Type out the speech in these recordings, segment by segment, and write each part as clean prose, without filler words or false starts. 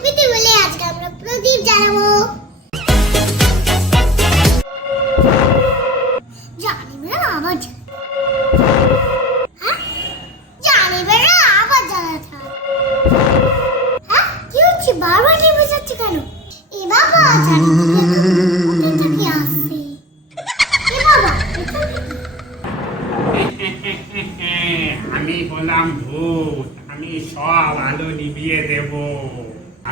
হ্যাপিতে বলে আজকে আমরা প্রদীপ জ্বালাবো। জানি বেড়া আবার জানি বেড়া আবার জ্বালাতে কি হচ্ছে? বারবার নেমে যাচ্ছে কেন? এ বাবা চারিদিকে কি আসছে? এ বাবা আমি হলাম ভূত, আমি সব আলো নিভিয়ে দেব।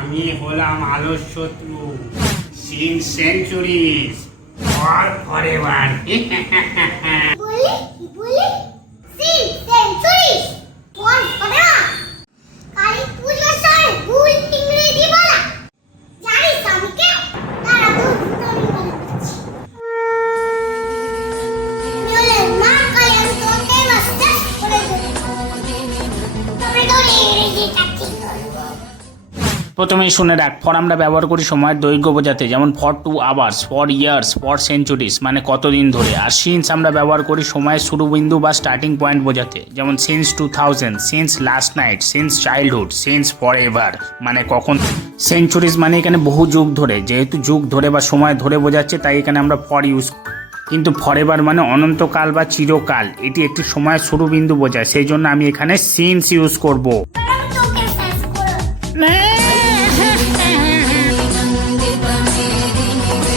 আমি হলাম আলোর শত্রু, সিন্স সেঞ্চুরিজ অর ফরএভার। বলে কি বলে? Six centuries one forever. Kali পূজার সময় ভুল ইংরেজি বলা জানিস আমি কে? তারা ভুল আমি বলে দিচ্ছি। বলে মা কালী আমি তোকে বাস্তা করে দেব। তোমরা তো ইংরেজিটা ঠিক করবো। প্রথমেই শুনে রাখ, ফর আমরা ব্যবহার করি সময়ের দৈর্ঘ্য বোঝাতে, যেমন for 2 hours, for years, for centuries মানে কতদিন ধরে। আর সিন্স আমরা ব্যবহার করি সময়ের শুরুবিন্দু বা স্টার্টিং পয়েন্ট বোঝাতে, যেমন since 2000, since last night, since childhood, since for ever মানে কখন। সেঞ্চুরিজ মানে এখানে বহু যুগ ধরে, যেহেতু যুগ ধরে বা সময় ধরে বোঝাচ্ছে তাই এখানে আমরা ফর ইউজ। কিন্তু ফরএভার মানে অনন্তকাল বা চিরকাল, এটি একটি সময়ের শুরুবিন্দু বোঝায়, সেই জন্য আমি এখানে সিন্স ইউজ করব। তোকে শেষ করো। না